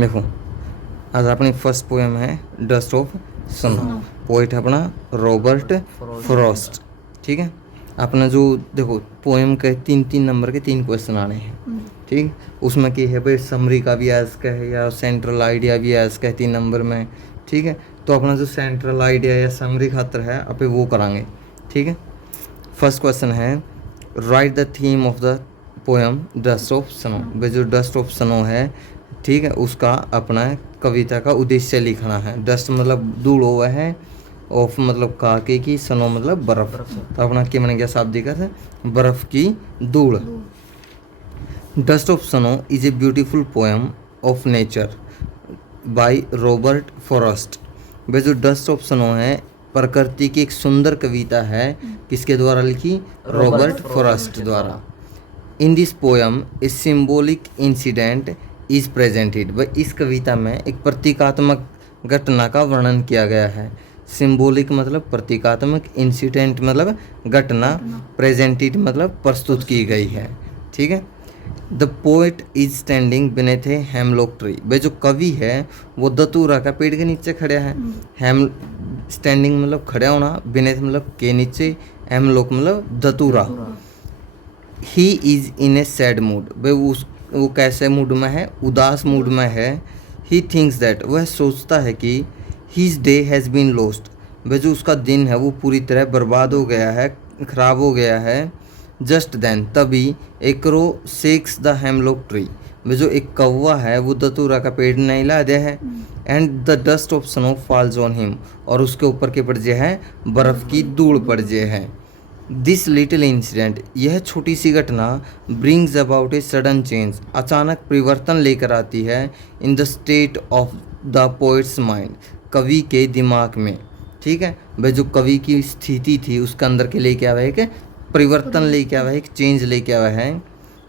देखो आज अपनी फर्स्ट पोएम है डस्ट ऑफ स्नो। पोइट है अपना रॉबर्ट फ्रॉस्ट। ठीक है, अपना जो देखो पोएम के 3-3 नंबर के 3 क्वेश्चन आने हैं। ठीक, उसमें क्या है भाई, समरी का भी एज का है या सेंट्रल आइडिया भी एज का है 3 नंबर में। ठीक है, तो अपना जो सेंट्रल आइडिया या समरी खातर है अपने वो करांगे। ठीक है, फर्स्ट क्वेश्चन है right the theme of the poem dust of snow. भाई जो डस्ट ऑफ स्नो है, ठीक है, उसका अपना कविता का उद्देश्य लिखना है। डस्ट मतलब धूल हुआ है, ऑफ मतलब काके की, स्नो मतलब बर्फ। तो अपना क्या बन गया शाब्दिक अर्थ, बर्फ की धूल। Dust of snow is a beautiful poem of nature by Robert Frost. भाई जो डस्ट ऑफ स्नो है प्रकृति की एक सुंदर कविता है, किसके द्वारा लिखी, रॉबर्ट फ्रॉस्ट द्वारा। In this poem A symbolic incident is presented. भाई इस कविता में एक प्रतीकात्मक घटना का वर्णन किया गया है। सिम्बोलिक मतलब प्रतीकात्मक, इंसिडेंट मतलब घटना, प्रेजेंटेड मतलब प्रस्तुत की गई है। ठीक है, the poet is standing beneath A hemlock tree. भाई जो कवि है वो दतूरा का पेड़ के नीचे खड़ा है। हेम स्टैंडिंग मतलब खड़ा होना, बिनेथ मतलब के नीचे, हेमलॉक मतलब दतूरा। He is in a sad mood. भाई वो कैसे मूड में है, उदास मूड में है। ही थिंक्स दैट, वह सोचता है कि his day has been lost. भाई जो उसका दिन है वो पूरी तरह बर्बाद हो गया है, ख़राब हो गया है। जस्ट देन, तभी एक रो शेक्स द हेमलॉक ट्री। भाई जो एक कौवा है वो दतूरा का पेड़ नहीं हिला दिया है। And the dust of snow falls on him, और उसके ऊपर के पड़ जे है बर्फ़ की धूल पड़ जे है। दिस लिटिल इंसिडेंट, यह छोटी सी घटना, brings about a sudden change, अचानक परिवर्तन लेकर आती है, in the state of the poets mind, कवि के दिमाग में। ठीक है, भाई जो कवि की स्थिति थी उसके अंदर के लेके आया है, एक परिवर्तन लेके आया है, एक चेंज लेके आया है।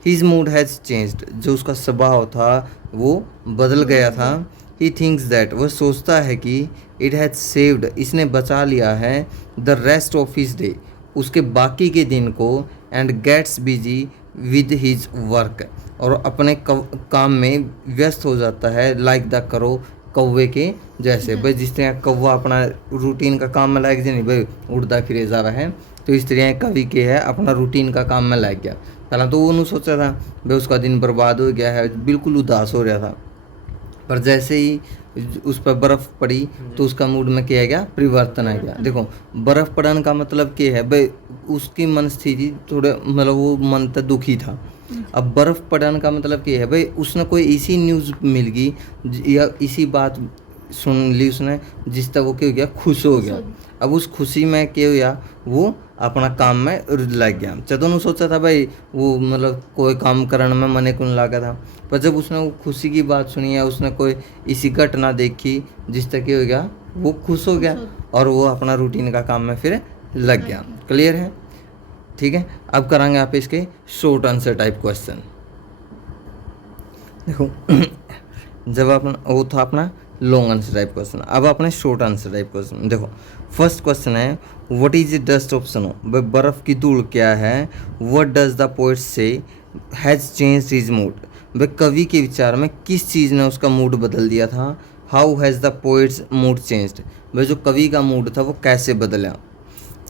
हिज मूड हैज़ चेंज्ड, जो उसका स्वभाव था वो बदल गया था। ही थिंक्स दैट, वह सोचता है कि इट हैज़ सेव्ड, इसने बचा लिया है, the rest of his day, उसके बाकी के दिन को। And gets busy with his work, और अपने काम में व्यस्त हो जाता है, लाइक द करो, कौवे के जैसे। भाई जिस तरह कौवा अपना रूटीन का काम में लायक नहीं भाई उड़ता फिरे जा रहा है, तो इस तरह कवि के है अपना रूटीन का काम में लायक गया। पहला तो वो नहीं सोचा था, भाई उसका दिन बर्बाद हो गया है, बिल्कुल उदास हो रहा था। पर जैसे ही उस पर बर्फ़ पड़ी तो उसका मूड में क्या आ गया, परिवर्तन आ गया। देखो बर्फ़ पड़ने का मतलब क्या है भाई, उसकी मन स्थिति थोड़े मतलब वो मन तो दुखी था। अब बर्फ़ पड़ने का मतलब क्या है भाई, उसने कोई ऐसी न्यूज़ मिल गई या इसी बात सुन ली उसने जिस तक वो क्या हो गया, खुश हो गया। अब उस खुशी में क्या हो गया, वो अपना काम में लग गया। चतुन सोचा था भाई वो मतलब कोई काम करने में मने कौन लगा था, पर जब उसने वो खुशी की बात सुनी या उसने कोई इसी घटना देखी जिस तक क्या हो गया, वो खुश हो गया और वो अपना रूटीन का काम में फिर लग गया। क्लियर है? ठीक है, अब करांगे आप इसके शॉर्ट आंसर टाइप क्वेश्चन। देखो जब अपना वो था अपना लॉन्ग आंसर टाइप क्वेश्चन, अब अपने शॉर्ट आंसर टाइप क्वेश्चन। देखो फर्स्ट क्वेश्चन है what is the dust of snow. बर्फ़ की धूल क्या है। व्हाट डज द पोएट से हैज़ चेंज्ड हिज मूड। भाई कवि के विचार में किस चीज़ ने उसका मूड बदल दिया था। How has the poet's mood changed. भाई जो कवि का मूड था वो कैसे बदला।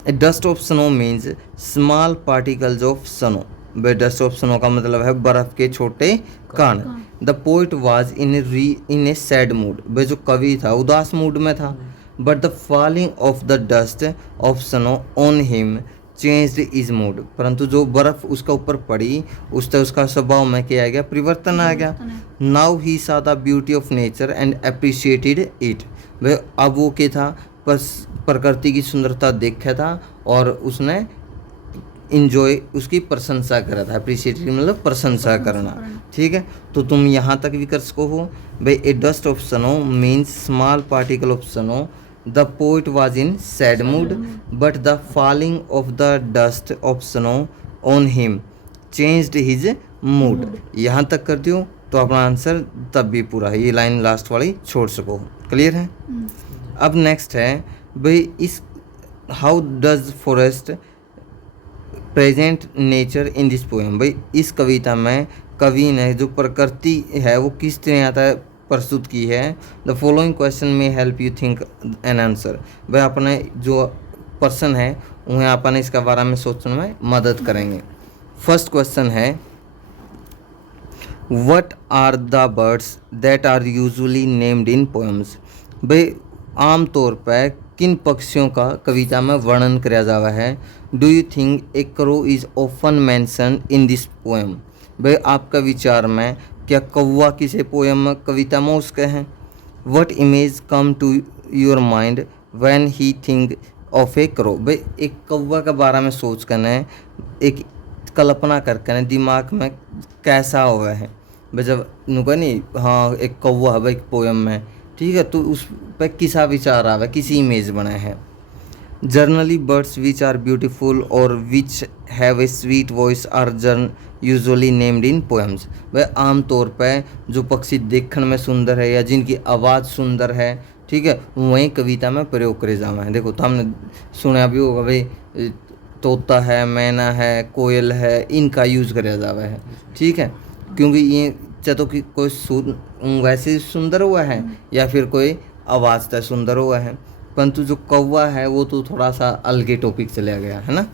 A dust of snow means small particles of snow. भाई डस्ट ऑफ स्नो का मतलब है बर्फ़ के छोटे कण। The poet was in a sad mood. भाई जो कवि था उदास मूड में था। But the falling of the dust of snow on him changed his mood. परंतु जो बर्फ़ उसका ऊपर पड़ी उससे उसका स्वभाव में क्या आ गया, परिवर्तन आ गया। नाउ ही सा the beauty of nature and appreciated it. भाई अब वो क्या था, प्रकृति की सुंदरता देखा था और उसने इंजॉय उसकी प्रशंसा करा था। अप्रिशिएटेड मतलब प्रशंसा करना। ठीक है, तो तुम यहाँ तक भी कर सको हो। भाई a dust of snow means small particle of snow. The poet was in sad mood but the falling of the dust of snow on him changed his mood. यहाँ तक करती हो तो अपना आंसर तब भी पूरा है, ये लाइन लास्ट वाली छोड़ सको। क्लियर है? अब नेक्स्ट है भाई इस how does forest present nature in this poem. भाई इस कविता में कवि ने जो प्रकृति है वो किस तरह आता है प्रस्तुत की है। द फॉलोइंग क्वेश्चन में help you think an answer. भाई अपने जो पर्सन है उन्हें अपन इसका बारे में सोचने में मदद करेंगे। फर्स्ट क्वेश्चन है what are the birds that are usually named in poems. भाई आम तौर पर किन पक्षियों का कविता में वर्णन किया जावा है। Do you think A crow is often mention in this poem. भाई आपका विचार में क्या कौवा किसी पोएम में कविता में उसके हैं। What image come to your mind when he think of a crow. भाई एक कौवा के बारे में सोच कर ने एक कल्पना करके ने दिमाग में कैसा हुआ है। भाई जब नुका नहीं हाँ एक कौवा है भाई पोएम में, ठीक है, तो उस पर किसा विचार आवे, किसी इमेज बना है। Generally birds which are beautiful और which have a sweet voice are usually named in poems. वह आम तौर पर जो पक्षी देखने में सुंदर है या जिनकी आवाज़ सुंदर है, ठीक है, वहीं कविता में प्रयोग करे जावा है। देखो तो हमने सुना भी होगा भाई तोता है, मैना है, कोयल है, इनका यूज़ करा जावा है, ठीक है, क्योंकि ये चाहे तो कि कोई वैसे सुंदर हुआ है या फिर कोई आवाज़ तय सुंदर हुआ है, परंतु जो कौवा है वो तो थोड़ा सा अलग टॉपिक चला गया है ना।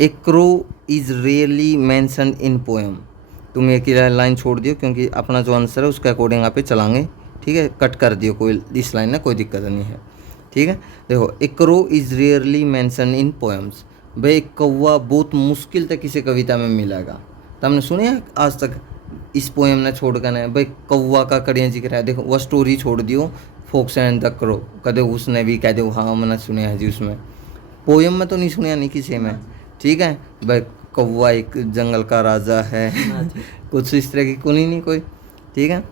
A crow is really mention in poem. तुम एक ही लाइन छोड़ दियो क्योंकि अपना जो आंसर है उसके अकॉर्डिंग आप चलाएंगे, ठीक है, कट कर दियो, कोई इस लाइन में कोई दिक्कत नहीं है, ठीक है। देखो a crow is rarely mention in poems. भाई एक कौवा बहुत मुश्किल तक किसी कविता में मिलेगा। तो हमने सुने आज तक इस पोएम ने छोड़ कर भाई कौवा का कड़िया जिक्र है। देखो वह स्टोरी छोड़ दियो फॉक्स एंड द क्रो, कदे उसने भी कह दो हाँ मैंने सुना है जी, उसमें पोएम में तो नहीं सुना नहीं किसी में, ठीक है। भाई कौवा एक जंगल का राजा है कुछ इस तरह की कोई नहीं कोई, ठीक है।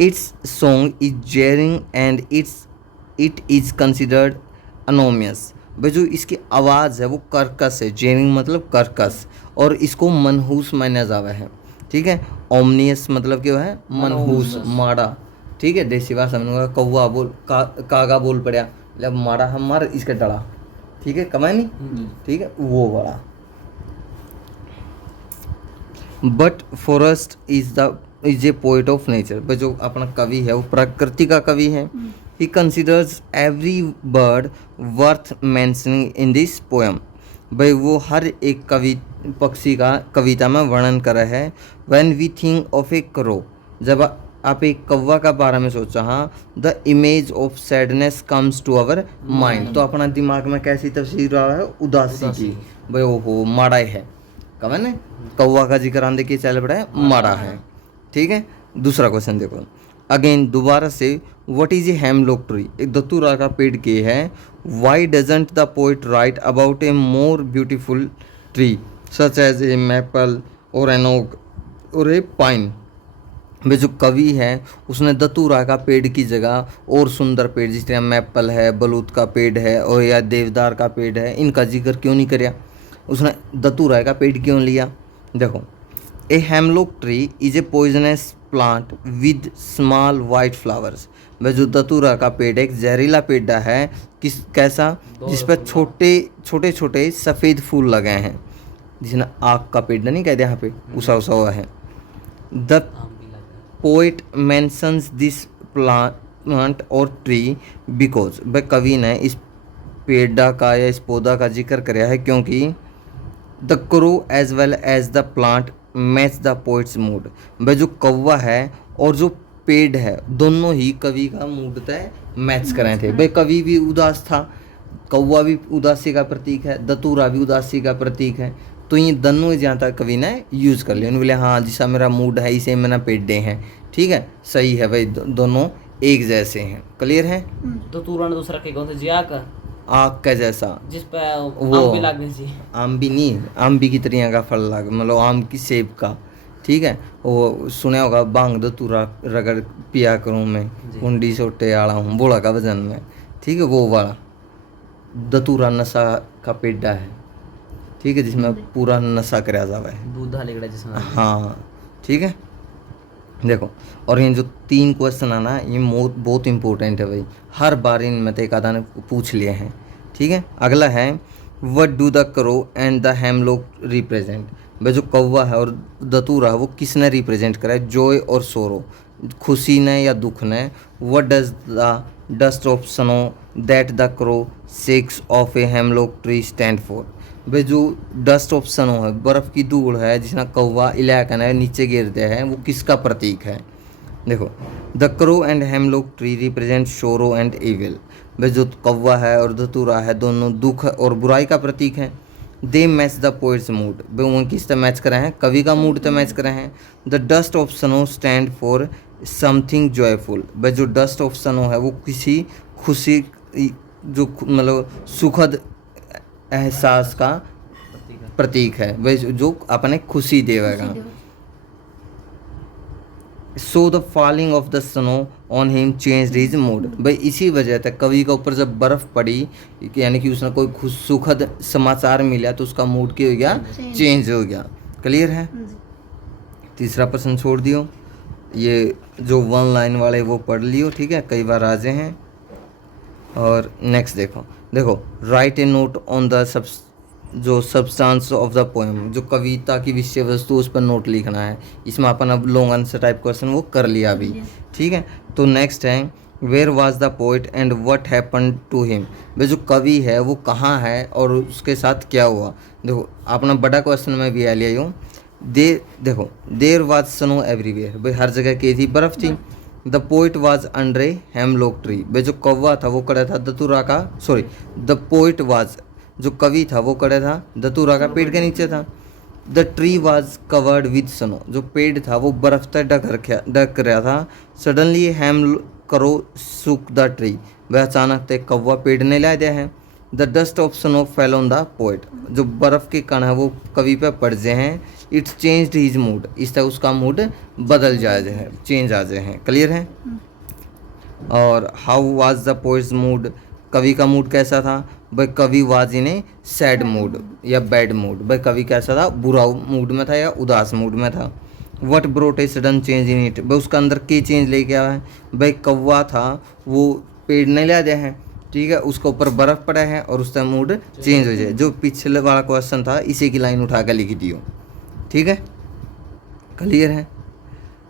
Its song is jarring and it is considered ominous. भाई जो इसकी आवाज़ है वो कर्कश है, जेरिंग मतलब कर्कश, और इसको मनहूस माना जावा है, ठीक है। ओमनियस मतलब क्या है, मनहूस, माड़ा, ठीक है। देसी भाषा में कौवा बोल कागा बोल पड़ा मतलब माड़ा हम मार इसके डरा, ठीक है, कमाए नहीं, ठीक है, वो बड़ा। But forest is a poet of nature. भाई जो अपना कवि है वो प्रकृति का कवि है। ही considers every bird worth mentioning in this poem. भाई वो हर एक पक्षी का कविता में वर्णन करा है। When we think of a crow, जब आप एक कौवा का बारे में सोचा, हाँ, the image of sadness comes to our mind. तो अपना दिमाग में कैसी तस्वीर रहा है, उदासी की। भाई ओहो माड़ा है, कवन है, कौवा का जिक्र आने के चल पड़ा है, माड़ा है, ठीक है। दूसरा क्वेश्चन देखो अगेन दोबारा से, what is a hemlock tree. एक दत्तूरा का पेड़ के है। Why doesn't the poet write about a more beautiful tree such as a maple और एन ओक और ए पाइन। भाई जो कवि है उसने दत्तूरा का पेड़ की जगह और सुंदर पेड़ जिस तरह मैपल है, बलूत का पेड़ है और या देवदार का पेड़ है, इनका जिक्र क्यों नहीं कराया, उसने दत्तूरा का पेड़ क्यों लिया। देखो ए hemlock tree is a poisonous plant with small white flowers. वह जो दत्तूरा का पेड़ एक जहरीला पेड़ है, कैसा, जिस पर छोटे छोटे सफ़ेद फूल लगे हैं, जिसने आग का पेड़ नहीं कहते यहाँ पे, उसा हुआ है। The poet mentions this plant और ट्री बिकॉज, वह कवि ने इस पेड़ का या इस पौधा का जिक्र कराया है क्योंकि the crow as well as the plant match the poet's mood. वह जो कौवा है और जो पेड़ है दोनों ही कवि का मूड तय मैच कर रहे थे। भाई कवि भी उदास था, कौवा भी उदासी का प्रतीक है, दत्तूरा भी उदासी का प्रतीक है, तो ये दोनों जहाँ तक कवि ने यूज़ कर लिया। उन्होंने बोले हाँ जैसा मेरा मूड है इसे मैंने पेड़े हैं, ठीक है, सही है भाई, दोनों एक जैसे हैं, क्लियर है। दत्तूरा ने दूसरा के कौन सा जिया का आग का जैसा, जिस पर वो आम भी लगने चाहिए, आम भी नहीं, आम भी की तरह का फल लग, मतलब आम की सेब का, ठीक है। वो सुना होगा बांग दत्तूरा रगड़ पिया करूँ मैं, कुंडी सोटे आड़ा हूँ बोला का वजन में, ठीक है, वो वाला दत्तूरा नशा का पेड़ा है, ठीक है, जिसमें पूरा नशा कराया जावा है, दूध लेगड़ा जिसमें, हाँ, ठीक है। देखो और ये जो 3 क्वेश्चन है ना ये बहुत इंपॉर्टेंट है भाई, हर बार इनमें तो एक आधा ने पूछ लिए हैं, ठीक है। अगला है what do the crow and the hemlock represent. भाई जो कौवा है और दत्तूरा है वो किसने रिप्रेजेंट करा है, जॉय और सोरो, खुशी ने या दुख ने। What does the dust of snow that the crow shakes of A hemlock tree stand for. भाई जो डस्ट ऑफ स्नो है, बर्फ़ की धूल है जिसना कौवा इलाका ने नीचे गिरते हैं, वो किसका प्रतीक है? देखो, the crow and hemlock tree represent sorrow and evil. भाई जो कौवा है और धतूरा है दोनों दुख और बुराई का प्रतीक है। दे मैच द पोइट्स मूड। भाई वो किस तरह मैच करे हैं? कवि का मूड तो मैच करे हैं। The dust of snow stand for something joyful. भाई जो डस्ट ऑफ स्नो है वो किसी खुशी, जो मतलब सुखद एहसास का प्रतीक है, भाई जो अपने खुशी देवेगा। So the falling of the snow on him change his mood. भाई इसी वजह से कवि के ऊपर जब बर्फ़ पड़ी, यानी कि उसने कोई सुखद समाचार मिला, तो उसका मूड क्या हो गया? चेंज हो गया। क्लियर है? तीसरा प्रश्न छोड़ दियो, ये जो 1 लाइन वाले वो पढ़ लियो, ठीक है, कई बार आजे हैं। और नेक्स्ट देखो right A note on the जो सब्सटेंस ऑफ द पोएम, जो कविता की विषय वस्तु, उस पर नोट लिखना है। इसमें अपन अब लॉन्ग आंसर टाइप क्वेश्चन वो कर लिया अभी, ठीक है। तो नेक्स्ट है where was the poet and what happened to him. भाई जो कवि है वो कहाँ है और उसके साथ क्या हुआ। देखो अपना बड़ा क्वेश्चन में भी आ लिया हूँ। देखो देयर वाज स्नो एवरीवेयर। भाई हर जगह की थी, बर्फ़ थी। The poet was under A hemlock tree. भाई जो कौवा था वो खड़ा था दतूरा का, सॉरी, द पोइट वाज, जो कवि था वो खड़ा था दतूरा का पेड़ के नीचे था। The tree was covered with snow. जो पेड़ था वो बर्फ से ढक रहा था। सडनली हेम करो सुक द ट्री। वह अचानक ते कौवा पेड़ ने ला दिया है। The dust of snow fell on the poet. जो बर्फ़ के कण है वो कवि पे पड़ जाए हैं। It's changed his mood. इस तरह उसका मूड बदल जाए है, चेंज आ जाए हैं। क्लियर है? और how was the poet's mood. कवि का मूड कैसा था? भाई कवि was in a sad mood या बैड मूड। भाई कवि कैसा था? बुरा मूड में था या उदास मूड में था। What brought a sudden change in it. भाई उसका अंदर के चेंज लेके आया है। भाई कौवा था वो पेड़ नहीं ला दिया है, ठीक है, उसके ऊपर बर्फ़ पड़ा है और उसका मूड चेंज हो जाए। जो पिछले वाला क्वेश्चन था इसी की लाइन उठा कर लिख दियो, ठीक है। क्लियर है?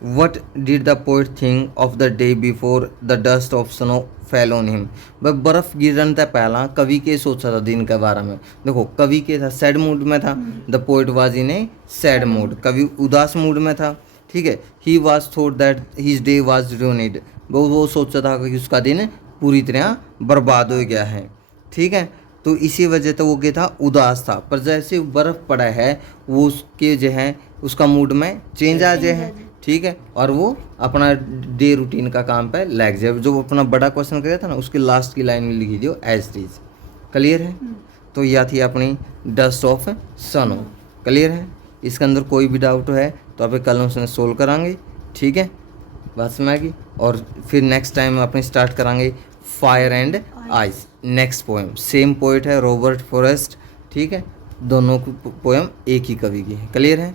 What did the poet think of the day before the dust of snow fell on him. भाई बर्फ़ गिरने से पहला कवि के सोचा था दिन के बारे में। देखो कवि के था सैड मूड में था। The poet was in a sad mood. कवि उदास मूड में था, ठीक है। He was thought that his day was ruined. वो सोचा था कि उसका दिन पूरी तरह बर्बाद हो गया है, ठीक है। तो इसी वजह से वो क्या था? उदास था। पर जैसे बर्फ़ पड़ा है वो उसके जो है उसका मूड में चेंज आ जाए है, ठीक है, और वो अपना डे रूटीन का काम पे लग जाए। जो अपना बड़ा क्वेश्चन किया था ना उसकी लास्ट की लाइन में लिखी दियो एज इट इज। क्लियर है? तो यह थी अपनी डस्ट ऑफ स्नो। क्लियर है? इसके अंदर कोई भी डाउट है तो आप कल उसने सोल्व करांगे, ठीक है, बात समझ। और फिर नेक्स्ट टाइम अपने स्टार्ट करांगे fire and ice. Next poem same poet है रॉबर्ट फॉरेस्ट, ठीक है, दोनों पोएम एक ही कवि की है। क्लियर है?